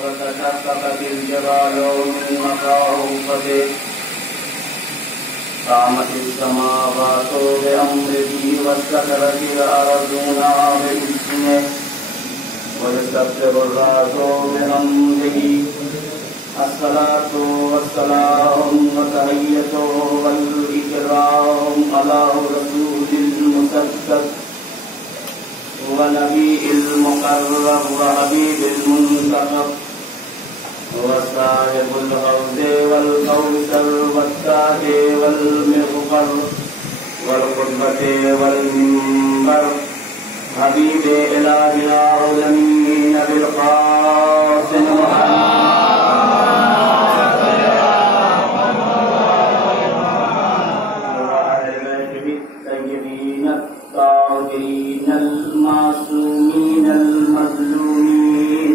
وتشققت الجبال من مخافته قامت السماوات بأمره واستكبرت الأرض بإذنه ويستغفر الناس بحمده الصلاة والسلام وتحيته والإكرام على رسول المصدق ونبي المقرب وحبيب المنتخب وصاحب الحوض والكوثر والتاج والمغفر والقربة والمنبر حبيب إله العالمين بالقاسم الطاهرين المعصومين المظلومين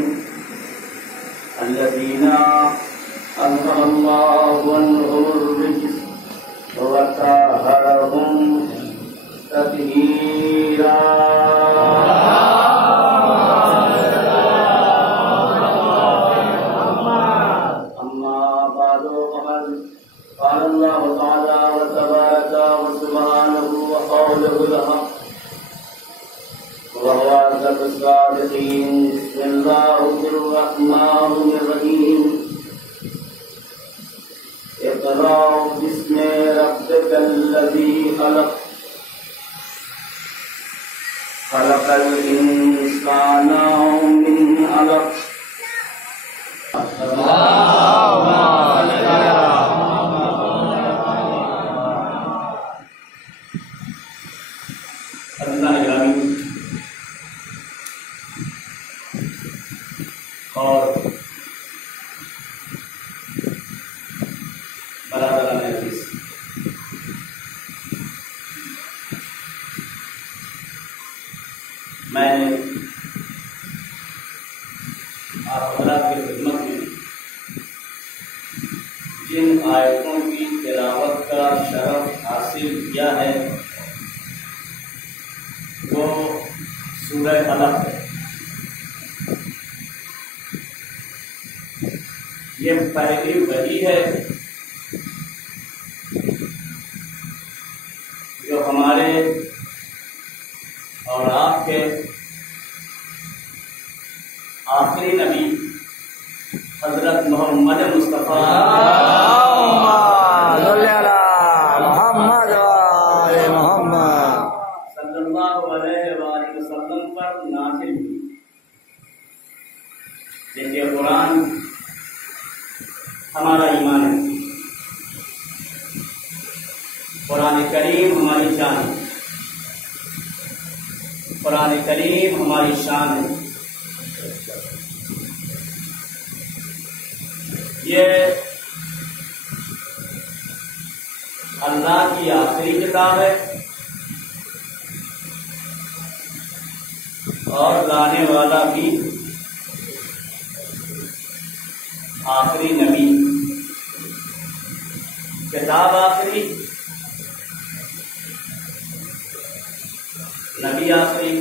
الذين أنزل الله عنهم الرجس وطهرهم تطهيرا. أما بعد فقد قال الله تعالى وتبارك وسبحانه وقوله الحق وهو أصدق الصادقين. بسم الله الرحمن الرحيم. اقرأ باسم ربك الذي خلق خلق الإنسان من علق. اور برادران عزیز، میں آپ حضرات کی خدمت میں جن آیتوں کی تلاوت کا شرف حاصل کیا ہے وہ سورہ علق ہے. یہ پہلی وحی ہے جو ہمارے اور آپ کے آخری نبی حضرت محمد مصطفیٰ صلی اللہ علیہ وآلہ وسلم پر نازل ہوئی. دیکھیے قرآن ہمارا ایمان ہے، قرآن کریم ہماری جان ہے، قرآن کریم ہماری شان ہے. یہ اللہ کی آخری کتاب ہے اور لانے والا بھی آخری نبی. کتاب آخری، نبی آخری.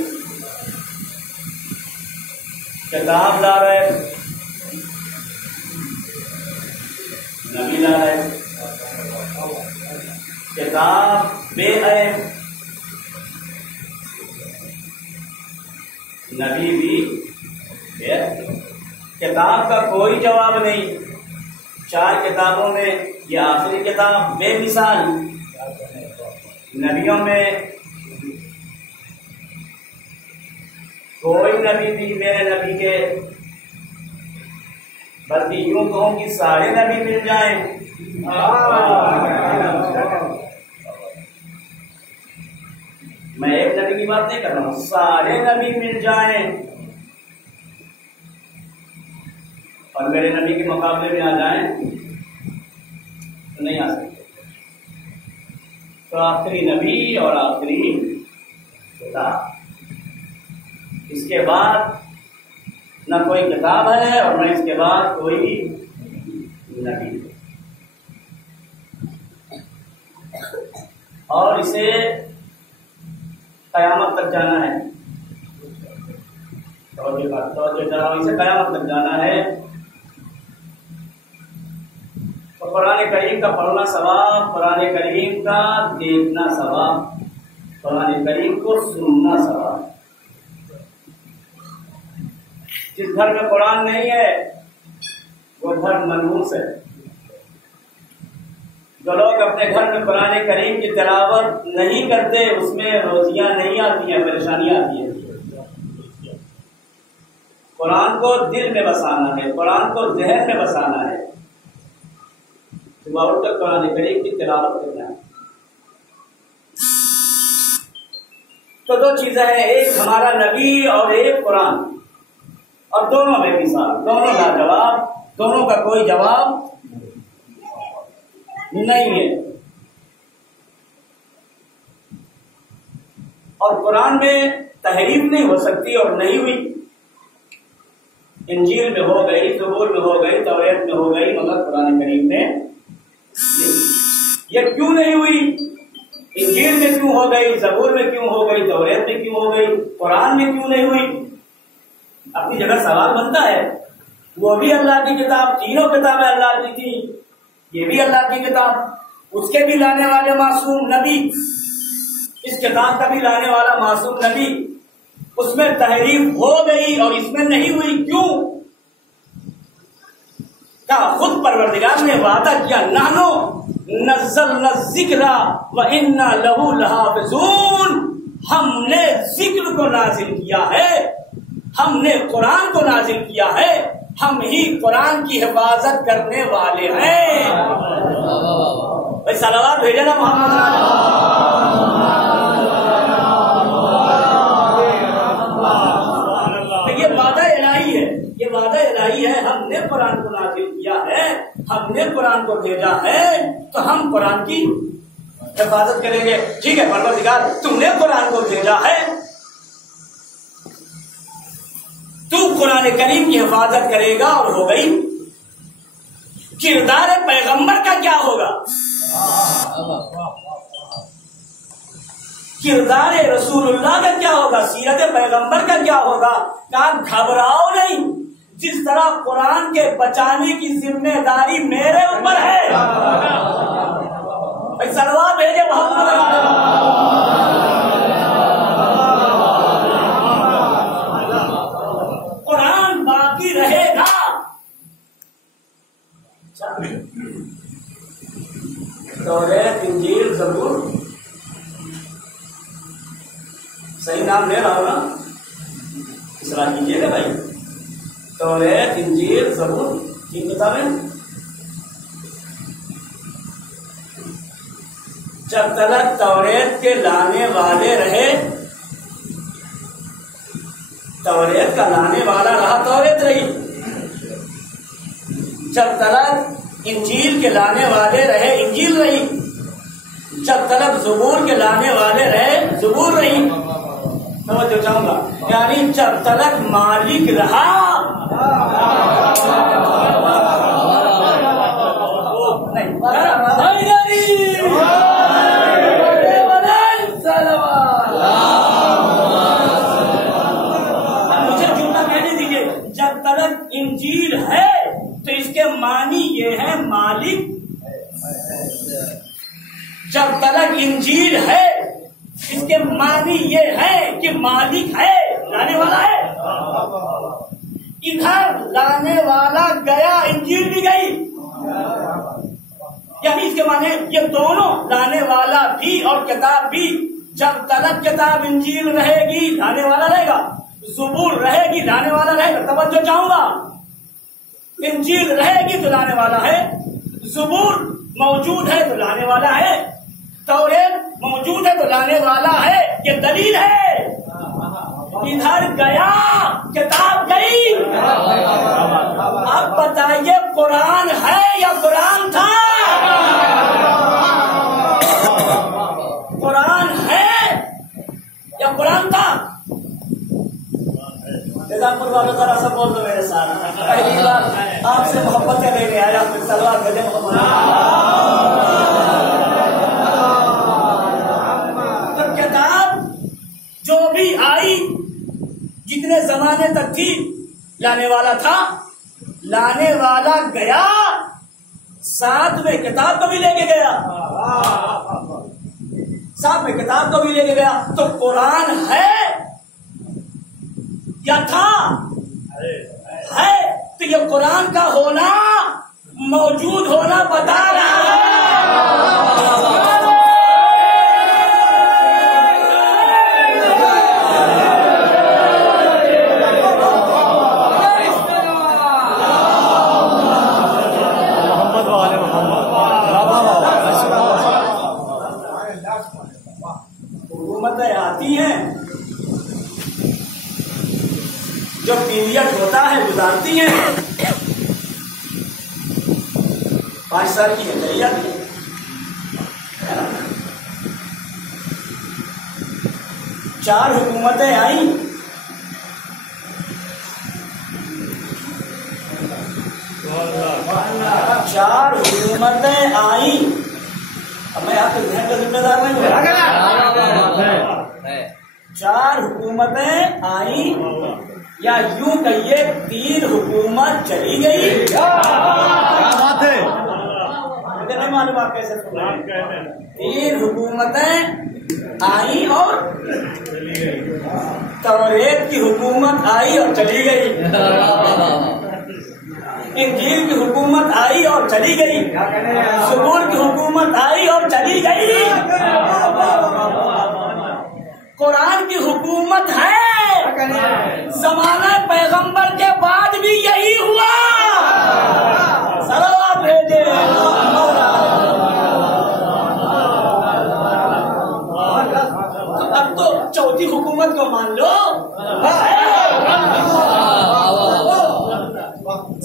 کتاب لا رہے، نبی لا رہے. کتاب بے عیب، نبی بھی بے عیب. کتاب کا کوئی جواب نہیں. 4 کتابوں میں یہ آخری کتاب بے مثال. نبیوں میں کوئی نبی بھی میرے نبی کے، بلکہ یوں کہوں کہ سارے نبی مل جائیں. میں ایک نبی کی بات نہیں کر رہا ہوں، سارے نبی مل جائیں اور میرے نبی کے مقابلے میں آ جائیں تو نہیں آ سکتے. تو آخری نبی اور آخری کتاب، اس کے بعد نہ کوئی کتاب ہے اور نہ اس کے بعد کوئی نبی. اور اسے قیامت تک جانا ہے. توجہ اسے قیامت تک جانا ہے. تو قرآن کریم کا پڑھنا ثواب، قرآن کریم کا دیکھنا ثواب، قرآن کریم کو سننا ثواب۔ جس گھر میں قرآن نہیں ہے وہ گھر منحوس ہے۔ جو لوگ اپنے گھر میں قرآن کریم کی تلاوت نہیں کرتے اس میں روزیاں نہیں آتی ہیں، پریشانیاں آتی ہیں۔ قرآن کو دل میں بسانا ہے، قرآن کو ذہن میں بسانا ہے، صبح اٹھ کر قرآن کریم کی تلاوت کرنا ہے۔ تو دو چیزیں ہیں، ایک ہمارا نبی اور ایک قرآن، اور دونوں بے مثال، دونوں لاجواب، دونوں کا کوئی جواب نہیں ہے۔ اور قرآن میں تحریف نہیں ہو سکتی اور نہیں ہوئی۔ انجیل میں ہو گئی، زبور میں ہو گئی، توریت میں ہو گئی، مگر قرآن کریم میں یہ کیوں نہیں ہوئی؟ انجیل میں کیوں ہو گئی، زبور میں کیوں ہو گئی، توریت میں کیوں ہو گئی، قرآن میں کیوں نہیں ہوئی؟ اپنی جگہ سوال بنتا ہے۔ وہ بھی اللہ کی کتاب، تینوں کتابیں اللہ کی تھی، یہ بھی اللہ کی کتاب، اس کے بھی لانے والے معصوم نبی، اس کتاب کا بھی لانے والا معصوم نبی، اس میں تحریف ہو گئی اور اس میں نہیں ہوئی، کیوں؟ کہا خود پروردگار نے وعدہ کیا، نحنو نزلنا الذکر وإنا لہ لحافظون، ہم نے ذکر کو نازل کیا ہے، ہم نے قرآن کو نازل کیا ہے، ہم ہی قرآن کی حفاظت کرنے والے ہیں۔ بھائی صلوات بھیجے نا محمد۔ یہ وعدہ الہی ہے، یہ وعدہ الہی ہے، ہم نے قرآن کو نازل کیا ہے، ہم نے قرآن کو بھیجا ہے، تو ہم قرآن کی حفاظت کریں گے۔ ٹھیک ہے پروردگار، تم نے قرآن کو بھیجا ہے، تو قرآن کریم کی حفاظت کرے گا، اور ہو گئی۔ کردار پیغمبر کا کیا ہوگا؟ کردار رسول اللہ کا کیا ہوگا؟ سیرت پیغمبر کا کیا ہوگا؟ کہا گھبراؤ نہیں، جس طرح قرآن کے بچانے کی ذمہ داری میرے اوپر ہے۔ صلوات بھیجے محمد۔ قرآن باقی رہے گا۔ توریت، انجیل، زبور، صحیح نام لے رہا ہوں نا، اصلاح کیجیے گا بھائی۔ توریت، انجیل، زبور، تین کتابیں۔ جب تک توریت کے لانے والے رہے، توریت کا لانے والا رہا، توریت رہی۔ جب تک انجیل کے لانے والے رہے، انجیل رہی۔ جب تک زبور کے لانے والے رہے، زبور رہی۔ توجہ چاہوں گا، یعنی جب تک مالک رہا، مجھے جملہ کہنے دیجیے، جب تک انجیل ہے تو اس کے معنی یہ ہے مالک۔ جب تک انجیل ہے اس کے معنی یہ ہے کہ مالک ہے، لانے والا ہے۔ ادھر لانے والا گیا، انجیل بھی گئی، یعنی اس کے معنی یہ دونوں، لانے والا بھی اور کتاب بھی۔ جب تک کتاب انجیل رہے گی لانے والا رہے گا، زبور رہے گی لانے والا رہے گا۔ توجہ چاہوں گا، انجیل رہے گی تو لانے والا ہے، زبور موجود ہے تو لانے والا ہے، توریت موجود ہے تو لانے والا ہے۔ یہ دلیل ہے۔ ادھر گیا، کتاب گئی۔ اب بتائیے قرآن ہے یا قرآن تھا؟ قرآن ہے یا قرآن تھا؟ والوں ذرا سا بول دو میرے ساتھ، پہلی بار آپ سے محبتیں لینے آیا، پھر سلوات بھیجے محمد۔ تو کتاب جو بھی آئی، جتنے زمانے تک تھی، لانے والا تھا، لانے والا گیا، ساتھ میں کتاب کو بھی لے کے گیا، ساتھ میں کتاب کو بھی لے کے گیا. تو قرآن ہے یا تھا؟ ہے. تو یہ قرآن کا ہونا، موجود ہونا بتا رہا ہے. حکومتیں آتی ہیں، جو پیریڈ ہوتا ہے گزارتی ہیں. 5 سال کی ہے چلی جاتی ہے. 4 حکومتیں آئیں، چار حکومتیں آئیں. اب میں آپ کے ذہن کا ذمہ دار نہیں ہوں. 4 حکومتیں آئیں، یا یوں کہیے 3 حکومت چلی گئی. مجھے نہیں معلوم آپ کیسے سن رہے ہیں. 3 حکومتیں آئیں اور توریت کی حکومت آئی اور چلی گئی. انجیل کی حکومت آئی اور چلی گئی. زبور کی حکومت آئی اور چلی گئی. قرآن کی حکومت ہے. زمانہ پیغمبر کے بعد بھی یہی ہوا. صلوات بھیجے. اب تو چوتھی حکومت کو مان لو.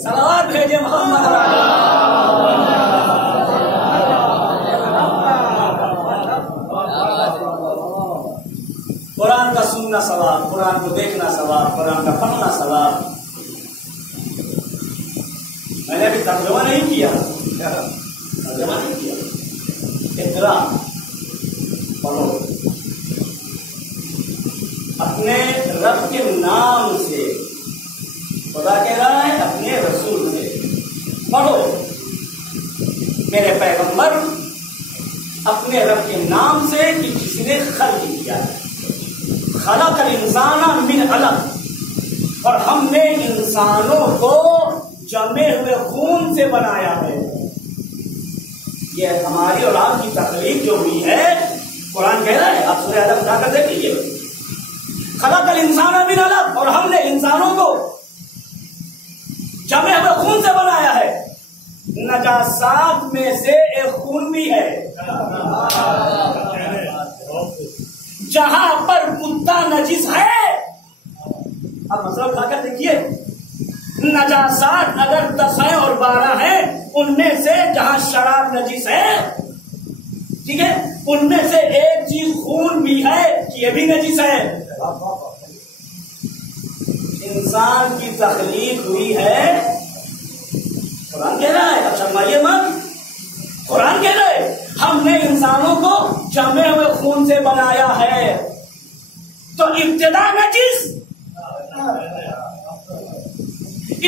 صلوات بھیجے محمد. قرآن کا سننا ثواب، قرآن کو دیکھنا ثواب، قرآن کا پڑھنا ثواب. میں نے ابھی ترجمہ نہیں کیا، ترجمہ نہیں کیا. اقرا پڑھو اپنے رب کے نام سے. خدا کہہ رہا ہے اپنے رسول سے پڑھو. میرے پیغمبر اپنے رب کے نام سے کہ جس نے خلق کیا ہے. خلق الانسان من علق، اور ہم نے انسانوں کو جمے ہوئے خون سے بنایا ہے. یہ ہماری اور آپ کی تخلیق جو ہوئی ہے، قرآن کہہ رہا ہے. آپ سورہ آدم اٹھا کر دیکھ لیجیے. خلق الانسان من علق، اور ہم نے انسانوں کو جمے ہوئے خون سے بنایا ہے. نجاسات میں سے ایک خون بھی ہے. جہاں پر کتا نجس ہے، اب مسئلہ اٹھا کر دیکھیے. نجاسات اگر 10 ہیں اور 12 ہیں، ان میں سے جہاں شراب نجس ہے، ٹھیک ہے، ان میں سے ایک چیز خون بھی ہے، یہ بھی نجس ہے. انسان کی تخلیق ہوئی ہے. قرآن کہہ رہا ہے، اب شرمائیے مت. قرآن کہہ رہا ہے ہم نے انسانوں کو جمے ہوئے خون سے بنایا ہے. تو ابتدا نجس،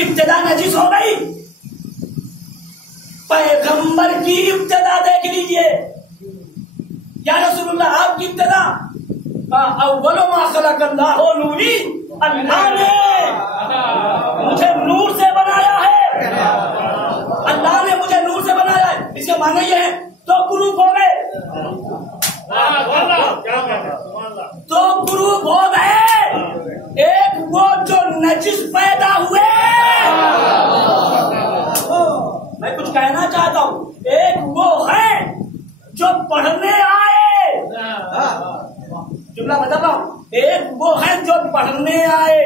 ابتدا نجس ہو گئی. پیغمبر کی ابتدا دیکھ لیجئے. یا رسول اللہ آپ کی ابتدا، اول ما خلق اللہ نوری، اللہ نے مجھے نور سے بنایا ہے. اللہ نے مجھے نور سے بنایا ہے. اس کے معنی یہ ہے دو گروپ ہو گئے، دو گروپ ہو گئے. ایک وہ جو نجس پیدا ہوئے، میں کچھ کہنا چاہتا ہوں. ایک وہ ہے جو پڑھنے آئے. جملہ بتا رہا ہوں. ایک وہ ہے جو پڑھنے آئے،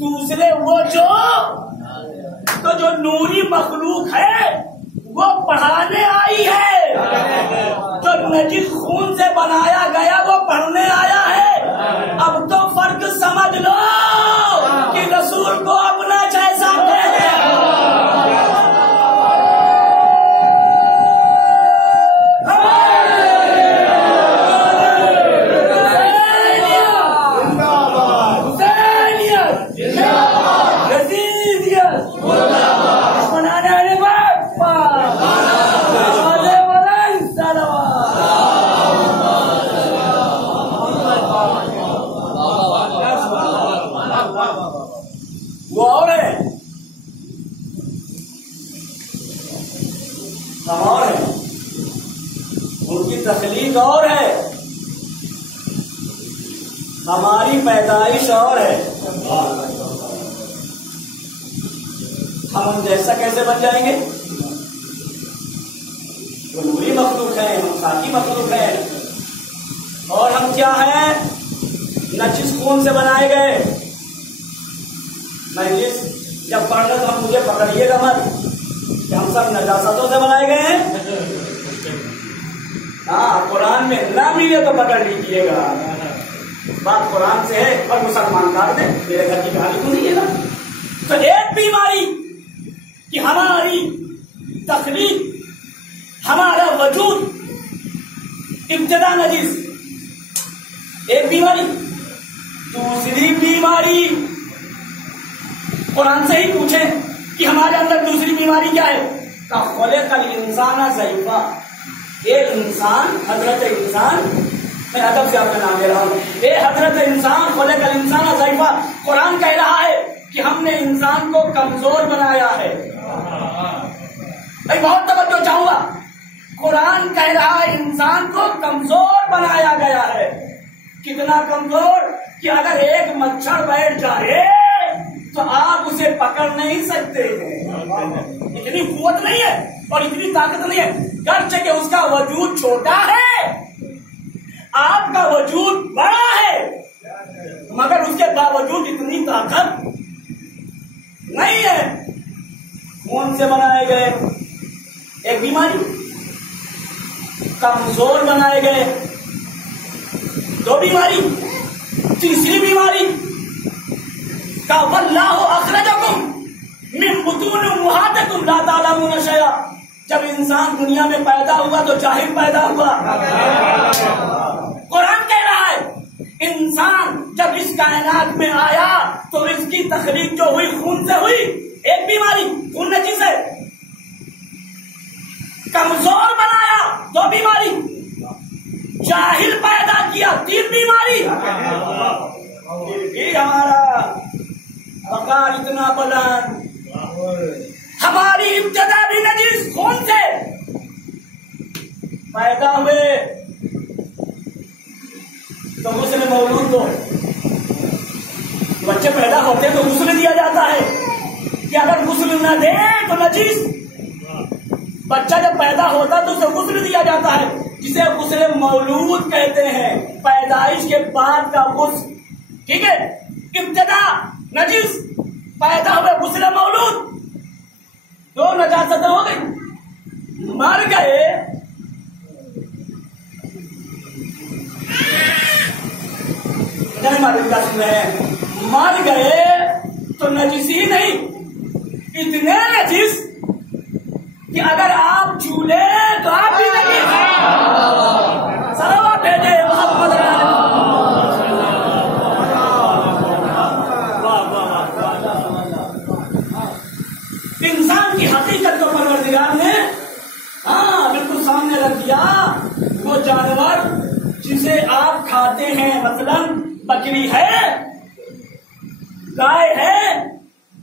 دوسرے وہ جو نوری مخلوق ہے وہ پڑھانے آئی ہے. جو نجس خون سے بنایا گیا وہ پڑھنے آیا ہے. اب تو فرق سمجھ لو کہ رسول کو اپنا جیسا ہم اور ہیں، ان کی تخلیق اور ہے، ہماری پیدائش اور ہے. ہم ان جیسا کیسے بن جائیں گے؟ وہ نوری مخلوق ہیں، ہم خاکی مخلوق ہیں. اور ہم کیا ہیں؟ نجس خون سے بنائے گئے. نجس جب پڑھنا تو ہم مجھے پکڑیے گا مت کہ ہم سب نجاستوں سے بنائے گئے ہیں. ہاں، قرآن میں نہ ملے تو پکڑ لیجیے گا. بات قرآن سے ہے اور مسلمان کاٹ دیں، میرے گھر کی کہانی تو نہیں ہے نا. تو ایک بیماری کہ ہماری تخلیق، ہمارا وجود ابتدا نجس، ایک بیماری. دوسری بیماری قرآن سے ہی پوچھیں کہ ہمارے اندر دوسری بیماری کیا ہے؟ خلق الانسان ضعیفا. ایک انسان، حضرت انسان، میں ادب سے آپ کا نام لے رہا ہوں، اے حضرت انسان خلق الانسان ضعیفا. قرآن کہہ رہا ہے کہ ہم نے انسان کو کمزور بنایا ہے. میں بہت توجہ چاہوں گا. قرآن کہہ رہا ہے انسان کو کمزور بنایا گیا ہے. کتنا کمزور کہ اگر ایک مچھر بیٹھ جائے تو آپ اسے پکڑ نہیں سکتے ہیں. اتنی قوت نہیں ہے اور اتنی طاقت نہیں ہے. گرچہ کہ اس کا وجود چھوٹا ہے، آپ کا وجود بڑا ہے، مگر اس کے باوجود اتنی طاقت نہیں ہے. خون سے بنائے گئے، ایک بیماری. کمزور بنائے گئے، دو بیماری. تیسری بیماری کا واللہ اخرجکم من بطون امہاتکم لا تعلمون شیئا. جب انسان دنیا میں پیدا ہوا تو جاہل پیدا ہوا. قرآن کہہ رہا ہے انسان جب اس کائنات میں آیا تو اس کی تخلیق جو ہوئی خون سے ہوئی. ایک بیماری خون نجس ہے. کمزور بنایا، دو بیماری. جاہل پیدا کیا، تین بیماری. پھر ہمارا وقار اتنا بلند. ہماری ابتدا بھی نجس خون سے پیدا ہوئے تو غسل مولود کو بچے پیدا ہوتے تو غسل دیا جاتا ہے کہ اگر غسل نہ دے تو نجس. بچہ جب پیدا ہوتا تو اسے غسل دیا جاتا ہے جسے غسل مولود کہتے ہیں، پیدائش کے بعد کا غسل. ٹھیک ہے، ابتدا نجس، پیدا ہوئے غسل مولود، دو نجاستیں ہو گئی. مر گئے مر گئے تو نجس ہی نہیں، اتنے نجس کہ اگر آپ چھولے تو آپ بھی نجس. سلام بھیجے محمد. انسان کی حقیقت کو پروردگار نے بالکل سامنے رکھ دیا. وہ جانور جسے آپ کھاتے ہیں، مثلا بکری ہے، گائے ہے،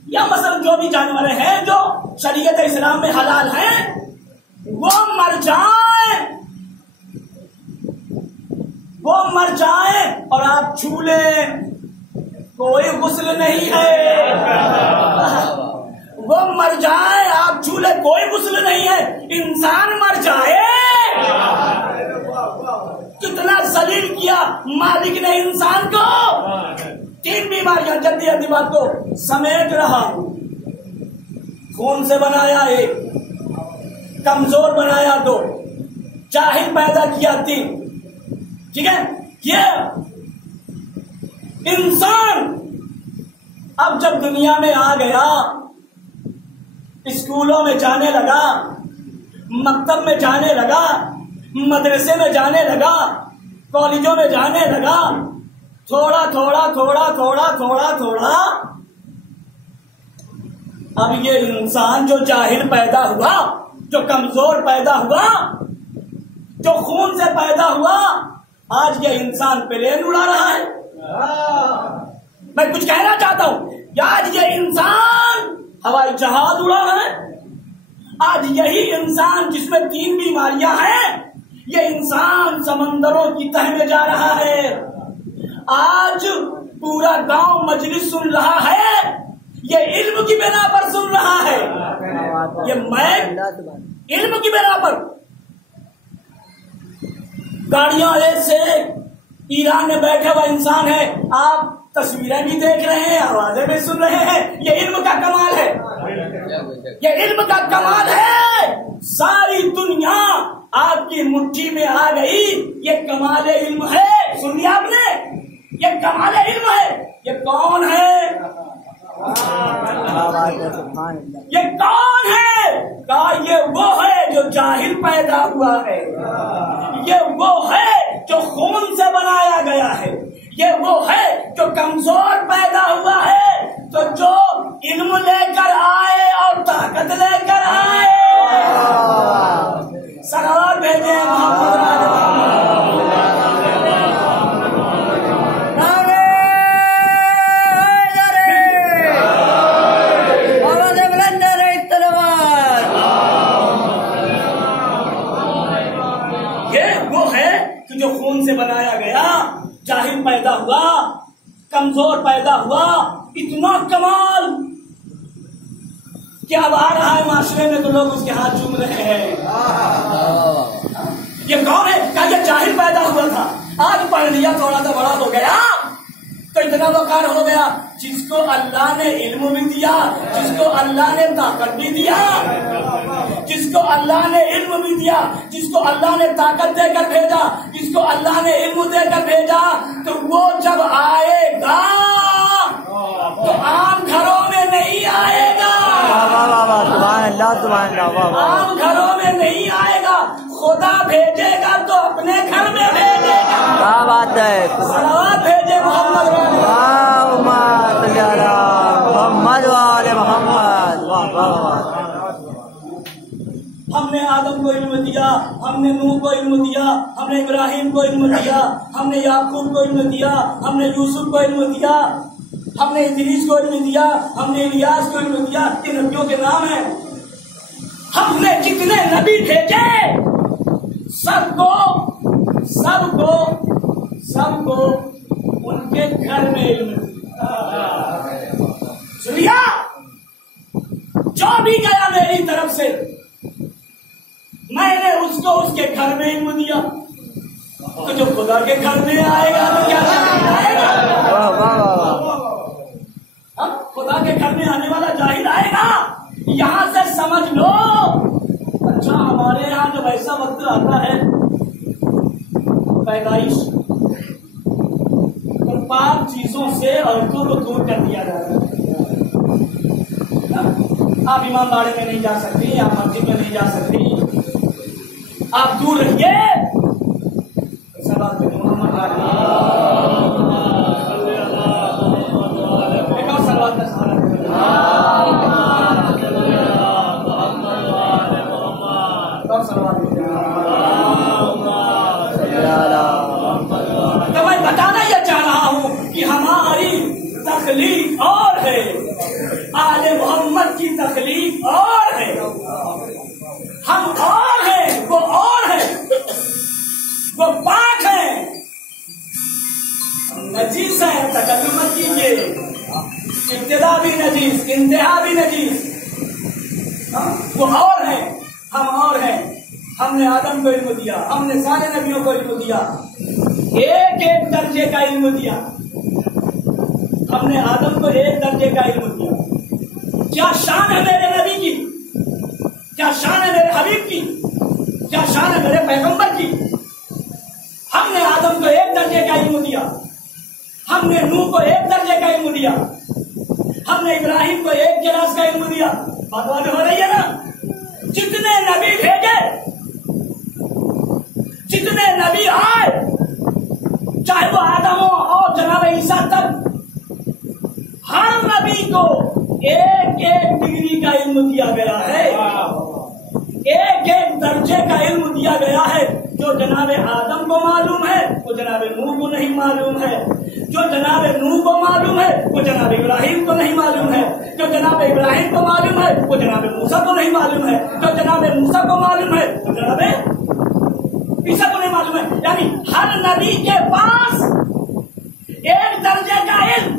یا مثلا جو بھی جانور ہیں جو شریعت اسلام میں حلال ہیں، وہ مر جائیں اور آپ چھو لیں، کوئی غسل نہیں ہے. وہ مر جائے، آپ چھو لیں، کوئی غسل نہیں ہے. انسان مر جائے، کتنا ذلیل کیا مالک نے انسان کو. تین بیماریاں جلدی جلدی بات کو سمیٹ رہا ہوں. خون سے بنایا ایک، کمزور بنایا دو، جاہل پیدا کیا تین. ٹھیک ہے، یہ انسان اب جب دنیا میں آ گیا، اسکولوں میں جانے لگا، مکتب میں جانے لگا، مدرسے میں جانے لگا، کالجوں میں جانے لگا، تھوڑا تھوڑا تھوڑا تھوڑا تھوڑا تھوڑا اب یہ انسان جو جاہل پیدا ہوا، جو کمزور پیدا ہوا، جو خون سے پیدا ہوا، آج یہ انسان پلین اڑا رہا ہے. میں کچھ کہنا چاہتا ہوں، آج یہ انسان ہوائی جہاز اڑا رہا ہے. آج یہی انسان جس میں 3 بیماریاں ہیں، یہ انسان سمندروں کی تہ میں جا رہا ہے۔ آج پورا گاؤں مجلس سن رہا ہے، یہ علم کی بنا پر سن رہا ہے، یہ میں علم کی بنا پر۔ گاڑیاں ایک سے ایران میں بیٹھے ہوا انسان ہے، آپ تصویریں بھی دیکھ رہے ہیں، آوازیں بھی سن رہے ہیں، یہ علم کا کمال ہے، یہ علم کا کمال ہے۔ ساری دنیا آپ کی مٹھی میں آ گئی، یہ کمال علم ہے۔ سن لیا آپ نے، یہ کمال علم ہے۔ یہ کون ہے؟ یہ کون ہے؟ کہا یہ وہ ہے جو جاہل پیدا ہوا ہے، یہ وہ ہے جو خون سے بنایا گیا ہے، یہ وہ ہے جو کمزور پیدا ہوا ہے، تو جو علم لے کر آئے اور طاقت لے کر آئے۔ سلام بھیجے محمد جو خون سے بنایا گیا، جاہل پیدا ہوا، کمزور پیدا ہوا، اتنا کمال کہ اب آ رہا ہے معاشرے میں تو لوگ اس کے ہاتھ چوم رہے ہیں۔ یہ کون ہے؟ کہا یہ جاہل پیدا ہوا تھا، آج پڑھ لیا، تھوڑا سا بڑا ہو گیا تو اتنا وقار ہو گیا۔ جس کو اللہ نے علم بھی دیا، جس کو اللہ نے طاقت بھی دیا، جس کو اللہ نے علم بھی دیا، جس کو اللہ نے طاقت دے کر بھیجا، جس کو اللہ نے علم دے کر بھیجا، تو وہ جب آئے گا تو عام گھروں میں نہیں آئے گا، عام گھروں میں نہیں آئے گا، خدا بھیجے گا تو اپنے گھر میں بھیجے گا۔ کیا بات ہے؟ صلوات بھیجے محمد محمد والے محمد۔ ہم نے آدم کو علم دیا، ہم نے نوح کو علم دیا، ہم نے ابراہیم کو علم دیا، ہم نے یعقوب کو علم دیا، ہم نے یوسف کو علم دیا، ہم نے ادریس کو علم دیا، ہم نے الیاس کو علم دیا۔ یہ نبیوں کے نام ہیں۔ ہم نے جتنے نبی بھیجے سب کو ان کے گھر میں علم دیا۔ سنیا، جو بھی گیا میری طرف سے میں نے اس کو اس کے گھر میں علم دیا، تو جو خدا کے گھر میں آئے گا تو کیا آئے گا؟ خدا کے گھر میں آنے والا جاہل آئے گا۔ یہاں سے سمجھ لو، اچھا ہمارے یہاں جب ایسا وقت آتا ہے پیدائش، تو پاک چیزوں سے عورتوں کو دور کر دیا جاتا ہے۔ آپ امام باڑے میں نہیں جا سکتی، آپ مسجد میں نہیں جا سکتی، آپ دور رہیے۔ سوال محمد ایک اور سوال کا سوال تو میں بتانا یہ چاہ رہا ہوں کہ ہماری تخلیق اور ہے، آل محمد کی تخلیق اور ہے، ہم اور ہیں، وہ اور ہیں، وہ پاک ہیں، نجیس ہیں، تکلم مت کیجیے، ابتدا بھی نجیس، انتہا بھی نجیس، وہ اور ہیں، ہم اور ہیں۔ ہم نے آدم کو علم دیا، ہم نے سارے نبیوں کو علم دیا، ایک ایک درجے کا علم دیا، ہم نے آدم کو ایک درجے کا علم دیا۔ کیا شان ہے میرے نبی کی، کیا شان ہے میرے حبیب کی، کیا شان ہے میرے پیغمبر کی؟ ہم نے آدم کو ایک درجے کا علم دیا، ہم نے نوح کو ایک درجے کا علم دیا، ہم نے ابراہیم کو ایک کلاس کا علم دیا۔ بات بات ہو رہی ہے نا؟ جتنے نبی بھیجے، جتنے نبی آئے، چاہے وہ آدم ہو اور جناب عیسیٰ تک، ہر نبی کو ایک ایک ڈگری کا علم دیا گیا ہے، ایک ایک درجے کا علم دیا گیا ہے۔ جو جناب آدم کو معلوم ہے وہ جناب نوح کو نہیں معلوم ہے، جو جناب نوح کو معلوم ہے وہ جناب ابراہیم کو نہیں معلوم ہے، جو جناب ابراہیم کو معلوم ہے وہ جناب موسیٰ کو نہیں معلوم ہے، جو جناب موسیٰ کو معلوم ہے وہ جناب عیسیٰ کو نہیں معلوم ہے. یعنی ہر نبی کے پاس ایک درجے کا علم،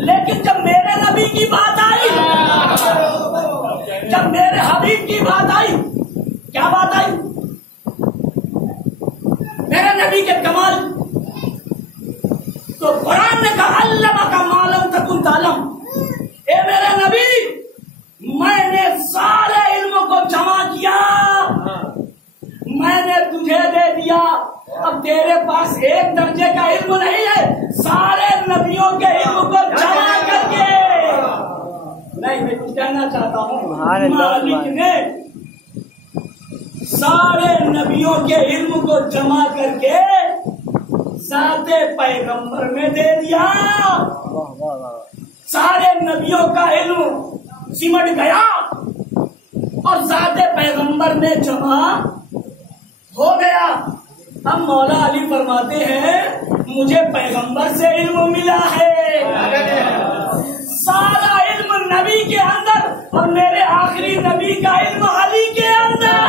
لیکن جب میرے نبی کی بات آئی، جب میرے حبیب کی بات آئی، کیا بات آئی؟ میرے نبی کے کمال. تو قرآن نے کہا علمک ما لم تکن تعلم. اے میرے نبی، میں نے سارے علم کو جمع کیا، میں نے تجھے دے دیا. اب تیرے پاس ایک درجے کا علم نہیں ہے، سارے نبیوں کے علم کو جمع کر کے. میں کچھ کہنا چاہتا ہوں، مالک نے سارے نبیوں کے علم کو جمع کر کے ذات پیغمبر میں دے دیا. سارے نبیوں کا علم سمٹ گیا اور ذات پیغمبر میں جمع ہو گیا. اب مولا علی فرماتے ہیں مجھے پیغمبر سے علم ملا ہے، سارا علم نبی کے اندر اور میرے آخری نبی کا علم علی کے اندر.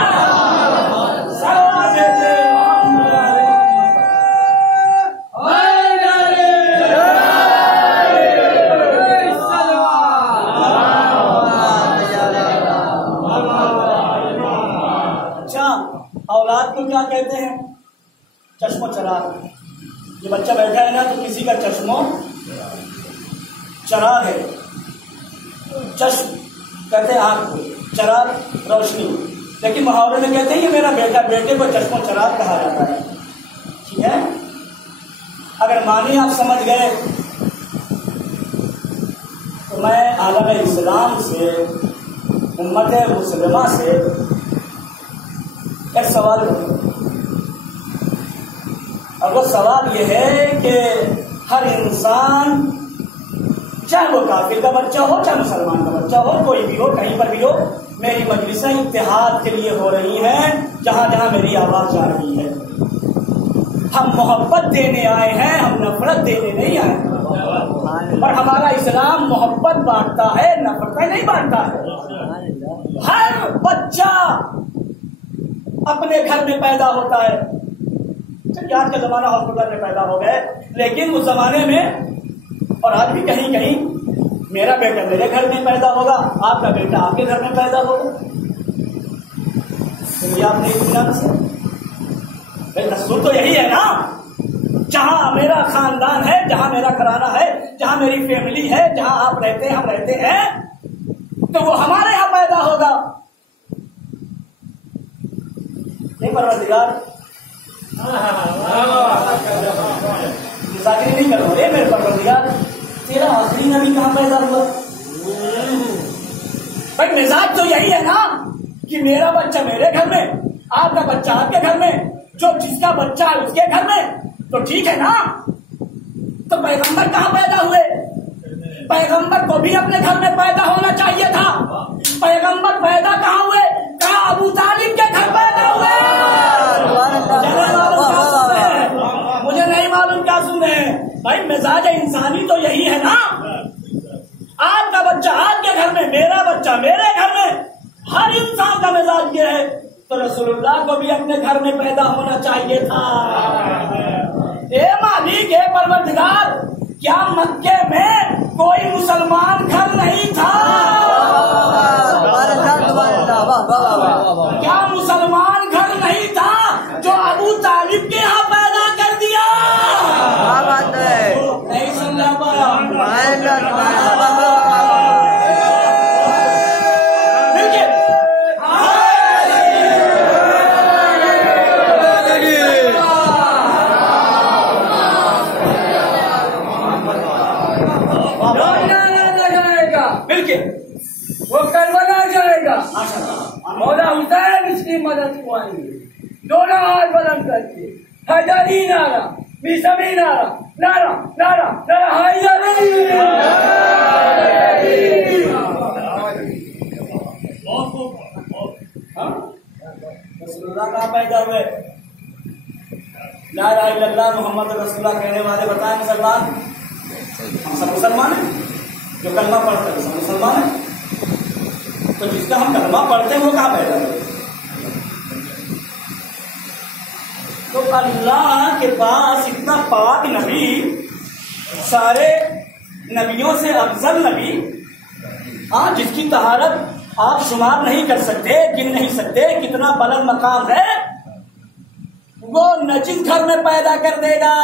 اچھا، اولاد کو کیا کہتے ہیں؟ چشم و چراغ. یہ بچہ بیٹھا ہے نا تو کسی کا چشم و چراغ ہے. چشم کہتے ہیں آنکھ کو، چراغ روشنی. لیکن محاورے میں کہتے ہیں یہ میرا بیٹا، بیٹے کو چشم و چراغ کہا جاتا ہے. ٹھیک ہے، اگر معنی آپ سمجھ گئے تو میں عالم اسلام سے، امت مسلمہ سے ایک سوال کروں، اور وہ سوال یہ ہے کہ ہر انسان، چاہے وہ کافر کا بچہ ہو چاہے مسلمان کا بچہ ہو، کوئی بھی ہو، کہیں پر بھی ہو، میری مجلسیں اتحاد کے لیے ہو رہی ہیں جہاں جہاں میری آواز جا رہی ہے. ہم محبت دینے آئے ہیں، ہم نفرت دینے نہیں آئے ہیں. اور ہمارا اسلام محبت بانٹتا ہے، نفرتیں نہیں بانٹتا ہے. ہر بچہ اپنے گھر میں پیدا ہوتا ہے. آج کا زمانہ ہاسپٹل میں پیدا ہو گئے، لیکن اس زمانے میں اور آج بھی کہیں کہیں میرا بیٹا میرے گھر میں پیدا ہوگا، آپ کا بیٹا آپ کے گھر میں پیدا ہوگا. آپ نے اطمینان سے دستور تو یہی ہے نا، جہاں میرا خاندان ہے، جہاں میرا گھرانہ ہے، جہاں میری فیملی ہے، جہاں آپ رہتے ہیں، ہم رہتے ہیں، تو وہ ہمارے یہاں پیدا ہوگا. نہیں پروردگار ذاکر نہیں کرو رے میرے پروردگار، تیرا آخری نبی کہاں پیدا ہوا؟ بھائی مزاج تو یہی ہے نا کہ میرا بچہ میرے گھر میں، آپ کا بچہ آپ کے گھر میں، جو جس کا بچہ ہے اس کے گھر میں، تو ٹھیک ہے نا. تو پیغمبر کہاں پیدا ہوئے؟ پیغمبر کو بھی اپنے گھر میں پیدا ہونا چاہیے تھا. پیغمبر پیدا کہاں ہوئے؟ کہاں ابو طالب کے گھر پیدا ہوئے. مجھے نہیں معلوم کیا سنے بھائی، مزاج انسانی تو یہی ہے نا. آپ کا بچہ آپ کے گھر میں، میرا بچہ میرے گھر میں، ہر انسان کا مزاج یہ ہے. تو رسول اللہ کو بھی اپنے گھر میں پیدا ہونا چاہیے تھا. اے مالک، اے پروردگار، کیا مکے میں کوئی مسلمان گھر نہیں تھا؟ کیا مسلمان گھر نہیں تھا جو ابو طالب کے یہاں پیدا کر دیا؟ نہیں سمجھا پایا. وہ کربلا جائے گا، مولا حسین اس کی مدد کو آئیں گے. دونوں ہاتھ بلند کر کے حیدری نعرہ، بیسویں نعرہ، نعرہ نعرہ نعرہ حیدری. رسول اللہ کہاں پیدا ہوئے؟ لا الہ الا اللہ محمد رسول اللہ کہنے والے بتائیں مسلمان. ہم سب مسلمان ہیں، جو کلمہ پڑھتے ہیں سب مسلمان ہیں، تو جس کا ہم کلمہ پڑھتے ہیں وہ کہاں پیدا ہوئے؟ تو اللہ کے پاس اتنا پاک نبی، سارے نبیوں سے افضل نبی، جس کی طہارت آپ شمار نہیں کر سکتے، گن نہیں سکتے کتنا بلند مقام ہے، وہ نجس گھر میں پیدا کر دے گا۔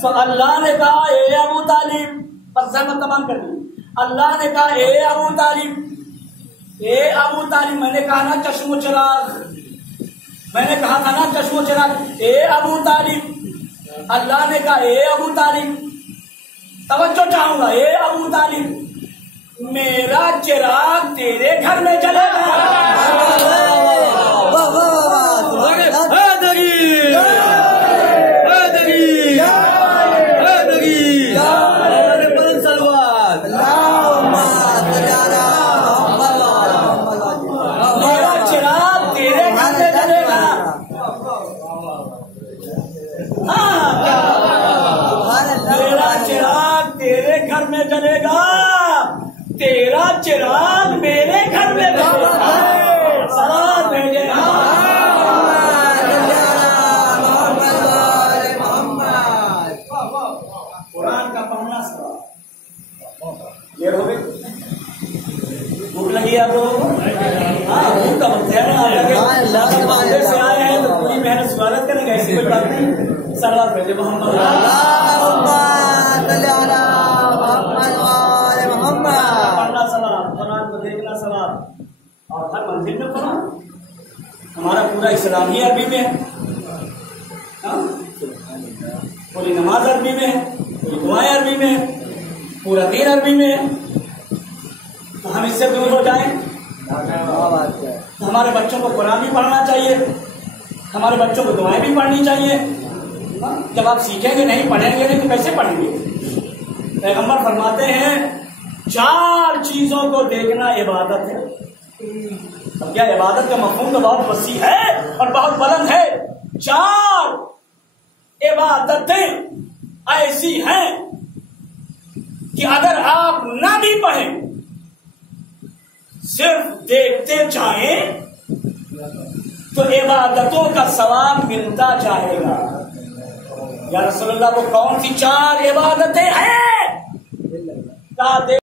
تو اللہ نے کہا اے ابو طالب، بس زحمت تمام کر دی، اللہ نے کہا اے ابو طالب، اے ابو طالب، میں نے کہا نا چشم و چراغ، میں نے کہا تھا نا چشم و چراغ، اے ابو طالب، اللہ نے کہا اے ابو طالب، توجہ چاہوں گا، اے ابو طالب، میرا چراغ تیرے گھر میں جلے گا۔ جلے گا، تیرا چراغ میرے گھر میں جلے گا۔ سلام بھیجے قرآن کا پڑھنا سوال یہ ہو گئی، بھوک لگی آپ لوگوں کو؟ بھوک کا وقت ہے نا، سے آئے ہیں تو پوری محنت سوالت کریں گے، ایسی کوئی بات نہیں۔ سلام بھیجے محمد، پڑھنا سوال، قرآن کو دیکھنا سوال، اور ہر منزل میں پڑھا۔ ہمارا پورا اسلام ہی عربی میں ہے، پوری نماز عربی میں ہے، پوری دعائیں عربی میں ہے، پورا دین عربی میں ہے، تو ہم اس سے دور ہو جائیں؟ ہمارے بچوں کو قرآن بھی پڑھنا چاہیے، ہمارے بچوں کو دعائیں بھی پڑھنی چاہیے۔ جب آپ سیکھیں گے نہیں، پڑھیں گے نہیں تو کیسے پڑھیں گے؟ پیغمبر فرماتے ہیں 4 چیزوں کو دیکھنا عبادت ہے۔ اب کیا عبادت کا مفہوم تو بہت وسیع ہے اور بہت بلند ہے۔ 4 عبادتیں ایسی ہیں کہ اگر آپ نہ بھی پڑھیں، صرف دیکھتے جائیں تو عبادتوں کا ثواب ملتا جائے گا۔ یا رسول اللہ وہ کون سی 4 عبادتیں ہیں؟